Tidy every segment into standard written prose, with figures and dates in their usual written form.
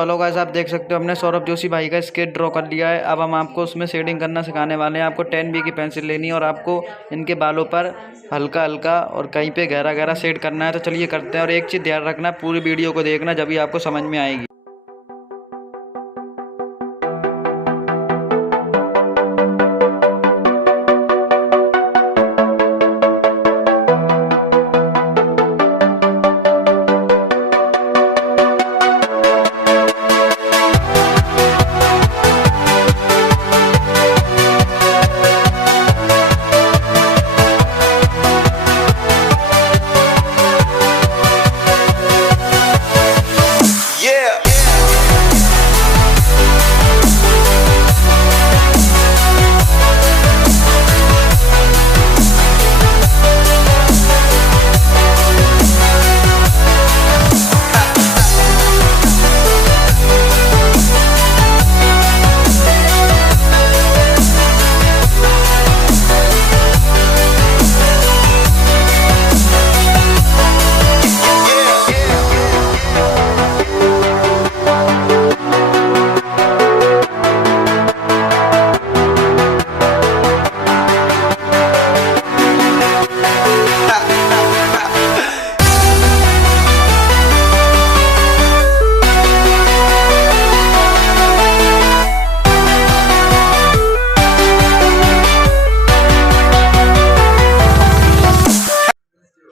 Hello guys, आप देख सकते हो हमने सौरभ जोशी भाई का स्केच ड्रॉ कर लिया है। अब हम आपको उसमें शेडिंग करना सिखाने वाले हैं। आपको 10B की पेंसिल लेनी है और आपको इनके बालों पर हल्का हल्का और कहीं पे गहरा गहरा शेड करना है। तो चलिए करते हैं। और एक चीज़ ध्यान रखना, पूरी वीडियो को देखना, जब भी आपको समझ में आएगी।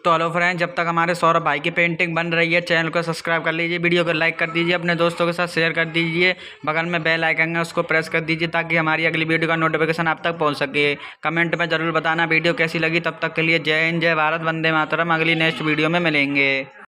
तो हेलो फ्रेंड, जब तक हमारे सौरभ भाई की पेंटिंग बन रही है, चैनल को सब्सक्राइब कर लीजिए, वीडियो को लाइक कर दीजिए, अपने दोस्तों के साथ शेयर कर दीजिए। बगल में बेल आइकन है, उसको प्रेस कर दीजिए ताकि हमारी अगली वीडियो का नोटिफिकेशन आप तक पहुंच सके। कमेंट में ज़रूर बताना वीडियो कैसी लगी। तब तक के लिए जय हिंद, जय भारत, वंदे मातरम। अगली नेक्स्ट वीडियो में मिलेंगे।